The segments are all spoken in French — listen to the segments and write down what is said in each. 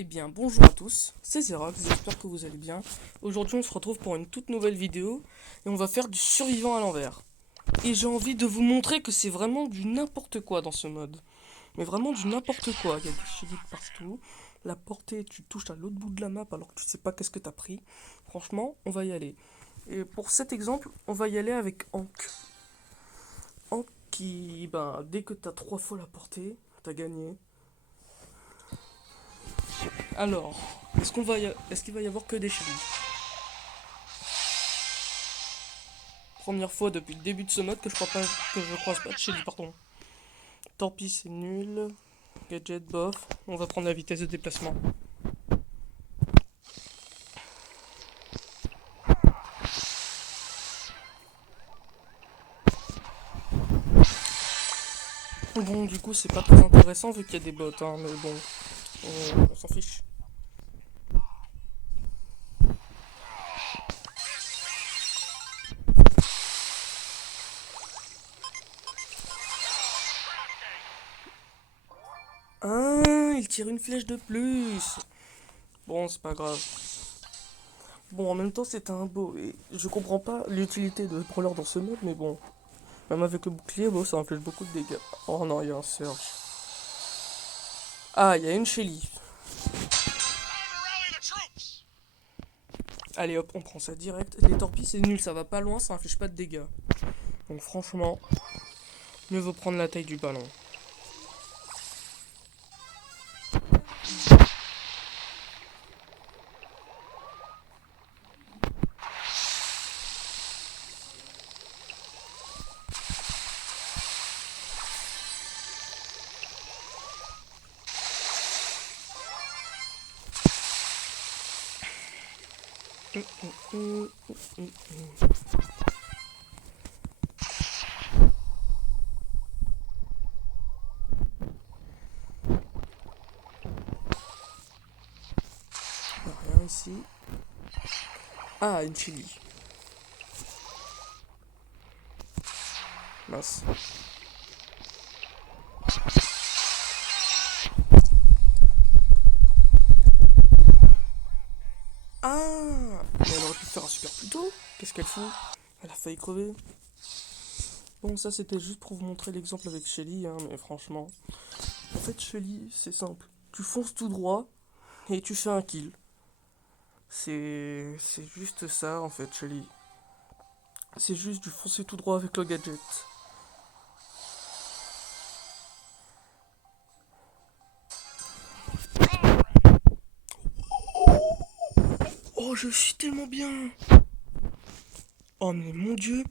Eh bien, bonjour à tous, c'est Xerax, j'espère que vous allez bien. Aujourd'hui, on se retrouve pour une toute nouvelle vidéo et on va faire du survivant à l'envers. Et j'ai envie de vous montrer que c'est vraiment du n'importe quoi dans ce mode. Mais vraiment du n'importe quoi. Il y a des chélites partout. La portée, tu touches à l'autre bout de la map alors que tu sais pas qu'est-ce que t'as pris. Franchement, on va y aller. Et pour cet exemple, on va y aller avec Hank. Hank qui, ben, dès que t'as 3 fois la portée, t'as gagné. Alors, est-ce qu'il va y avoir que des chélites? Première fois depuis le début de ce mode que je croise pas de Shelly, pardon. Torpille c'est nul. Gadget bof. On va prendre la vitesse de déplacement. Bon, du coup c'est pas très intéressant vu qu'il y a des bots, hein, mais bon, on s'en fiche. Ah, il tire une flèche de plus. Bon, c'est pas grave. Bon, en même temps c'est un beau et je comprends pas l'utilité de brawler dans ce mode, mais bon. Même avec le bouclier, bon, ça inflige beaucoup de dégâts. Oh non, il y a un Surge. Ah, il y a une Shelly. Allez hop, on prend ça direct. Les torpilles c'est nul, ça va pas loin, ça inflige pas de dégâts. Donc franchement, mieux vaut prendre la taille du ballon. Rien ici. Ah, une chili. Mince. Ah, mais elle aurait pu faire un super plus tôt. Qu'est-ce qu'elle fout? Elle a failli crever. Bon, ça c'était juste pour vous montrer l'exemple avec Shelly, hein, mais franchement. En fait, Shelly, c'est simple. Tu fonces tout droit et tu fais un kill. C'est juste ça en fait, Shelly. C'est juste du foncer tout droit avec le gadget. Oh, je suis tellement bien. Oh, mais mon dieu.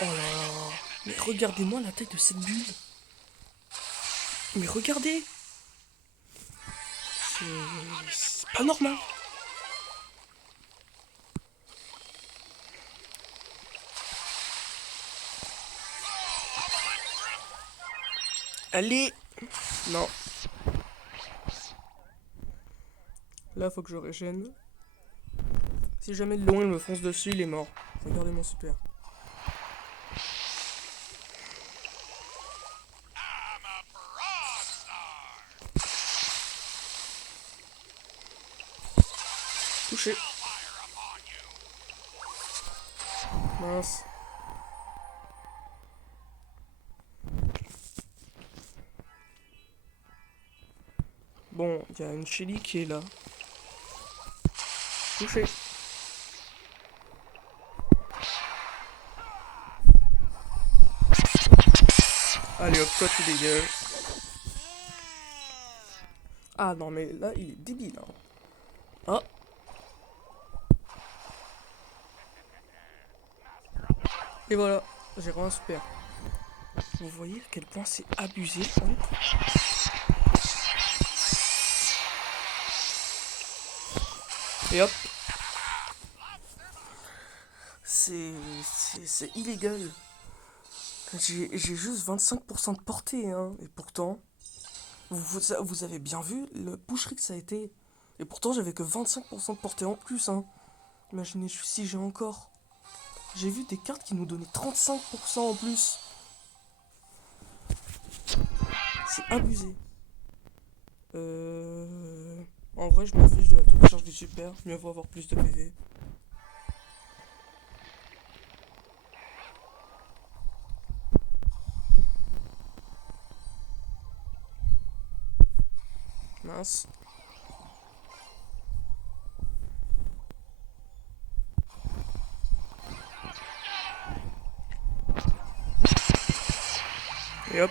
Oh là là. Mais regardez-moi la taille de cette bulle. Mais regardez. C'est pas normal. Allez. Non. Là, faut que je régène. Si jamais le long il me fonce dessus, il est mort. Regardez mon super. Touché. Mince. Bon, il y a une Shelly qui est là. Touché. Allez hop, toi tu dégages. Ah non mais là il est débile. Hein. Ah. Et voilà, j'ai un super. Vous voyez à quel point c'est abusé. Hein. Et hop. C'est illégal. J'ai juste 25% de portée, hein. Et pourtant, vous avez bien vu le push que ça a été. Et pourtant, j'avais que 25% de portée en plus, hein. Imaginez si j'ai encore. J'ai vu des cartes qui nous donnaient 35% en plus. C'est abusé. En vrai, je m'en fiche de la tour de charge du super. Mieux vaut avoir plus de PV. Mince. Et hop.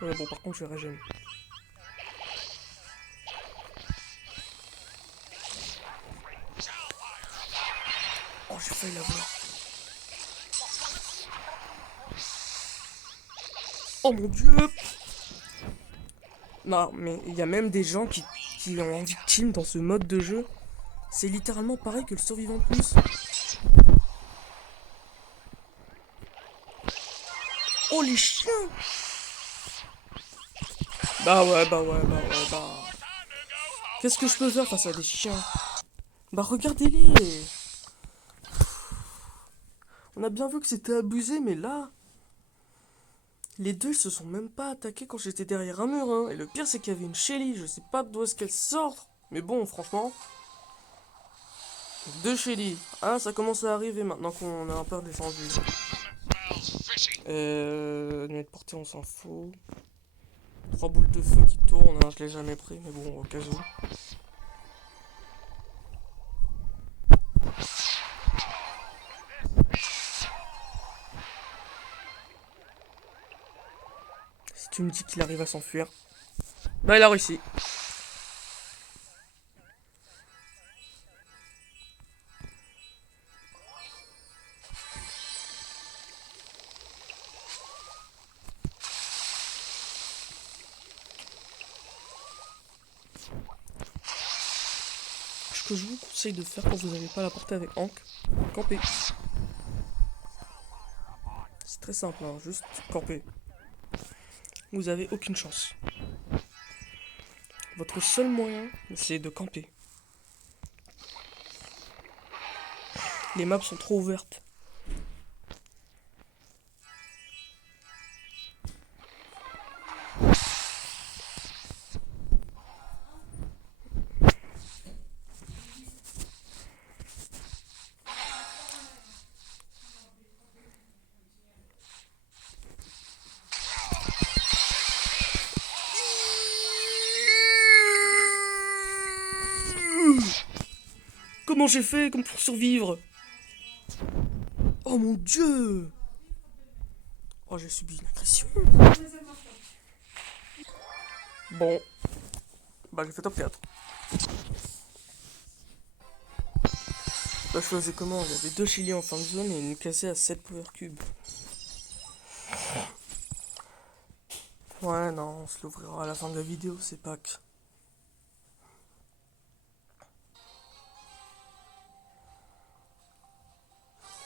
Bon, par contre, je vais régénérer. Oh, j'ai failli l'avoir. Oh mon dieu! Non, mais il y a même des gens qui ont envie de team dans ce mode de jeu. C'est littéralement pareil que le survivant plus. Oh les chiens! Bah ouais, bah ouais, bah ouais, bah. Qu'est-ce que je peux faire face à des chiens? Bah regardez-les! On a bien vu que c'était abusé, mais là... Les deux, ils se sont même pas attaqués quand j'étais derrière un mur, hein. Et le pire, c'est qu'il y avait une Shelly. Je sais pas d'où est-ce qu'elle sort. Mais bon, franchement... Deux Shelly. Ah, ça commence à arriver maintenant qu'on a un peu descendu. Nuit de portée, on s'en fout. 3 boules de feu qui tournent, hein, je l'ai jamais pris, mais bon, au cas où. Si tu me dis qu'il arrive à s'enfuir. Bah, il a réussi. Ce que je vous conseille de faire quand vous n'avez pas la portée avec Hank, camper. C'est très simple, hein, juste camper. Vous avez aucune chance. Votre seul moyen, c'est de camper. Les maps sont trop ouvertes. Comment j'ai fait comme pour survivre? Oh mon dieu! Oh, j'ai subi une agression. Bon, bah j'ai fait top 4. Bah je faisais comment? Il y avait 2 Chili en fin de zone et une cassée à 7 power cubes. Ouais, non, on se l'ouvrira à la fin de la vidéo, c'est Pâques.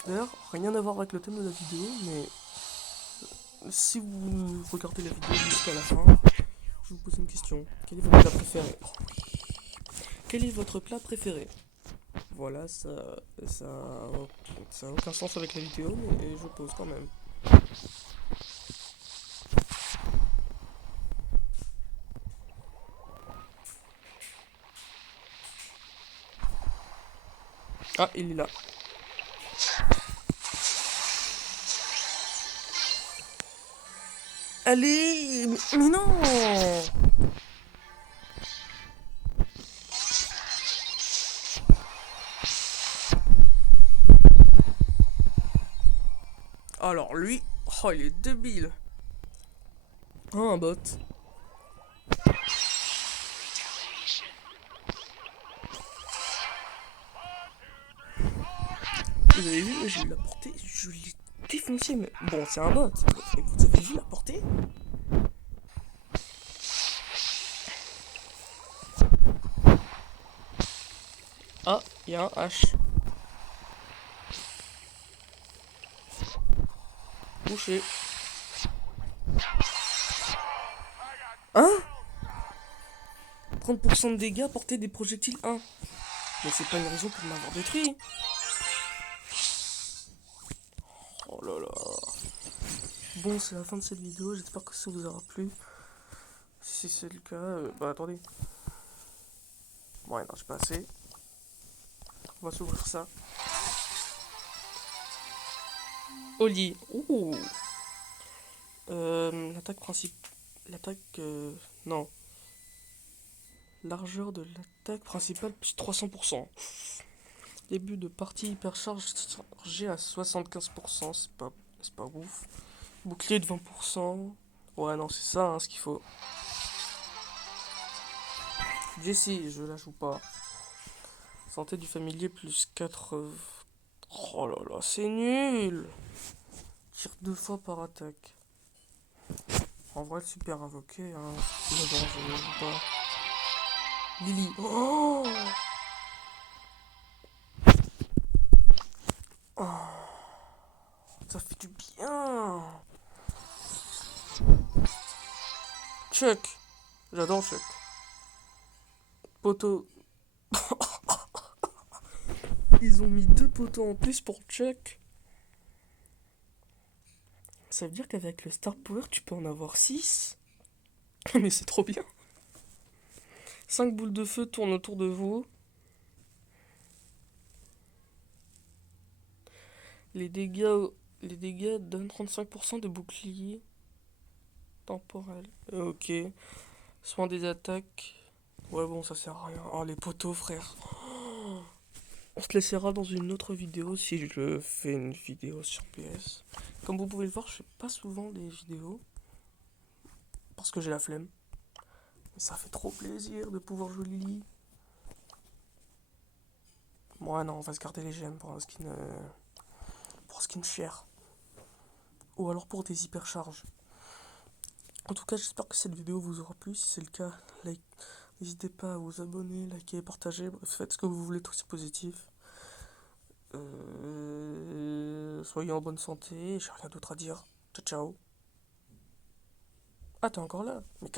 D'ailleurs, rien à voir avec le thème de la vidéo, mais si vous regardez la vidéo jusqu'à la fin, je vous pose une question. Quel est votre plat préféré? Quel est votre plat préféré? Voilà, ça a aucun sens avec la vidéo, mais je pose quand même. Ah, il est là. Allez, mais non! Alors lui, oh il est débile. Oh, un bot. Vous avez vu, j'ai eu la portée, je l'ai défoncé, mais bon, c'est un bot. Et vous avez vu la portée? Ah, il y a un H. Touché. Hein? 30% de dégâts portés des projectiles 1. Mais c'est pas une raison pour m'avoir détruit. Oh là là. Bon, c'est la fin de cette vidéo. J'espère que ça vous aura plu. Si c'est le cas, bah attendez. Ouais, non, j'ai pas assez. On va s'ouvrir ça. Oli. Ouh. L'attaque principale. L'attaque. Non. Largeur de l'attaque principale plus 300%. Début de partie hyper chargé à 75%. C'est pas ouf. Bouclier de 20%. Ouais, non, c'est ça hein, ce qu'il faut. Jessie, je la joue pas. Santé du familier plus 4. Oh là là, c'est nul. Tire 2 fois par attaque. En vrai, super invoqué. Hein. Mais bon, je ne joue pas. Lily. Oh, oh, ça fait du bien. Chuck. J'adore Chuck. Poteau. Ils ont mis 2 poteaux en plus pour Chuck. Ça veut dire qu'avec le Star Power, tu peux en avoir 6. Mais c'est trop bien. 5 boules de feu tournent autour de vous. Les dégâts donnent 35% de bouclier temporel. Ok. Soin des attaques. Ouais, bon, ça sert à rien. Oh, les poteaux, frère. On se laissera dans une autre vidéo si je fais une vidéo sur PS. Comme vous pouvez le voir, je fais pas souvent des vidéos. Parce que j'ai la flemme. Mais ça fait trop plaisir de pouvoir jouer Lily. Ouais, non, on va se garder les gemmes pour un skin. Pour un skin cher. Ou alors pour des hypercharges. En tout cas, j'espère que cette vidéo vous aura plu. Si c'est le cas, n'hésitez pas à vous abonner, liker, partager. Bref, faites ce que vous voulez, tout c'est positif. Soyez en bonne santé. J'ai rien d'autre à dire. Ciao, ciao. Ah, t'es encore là? Mais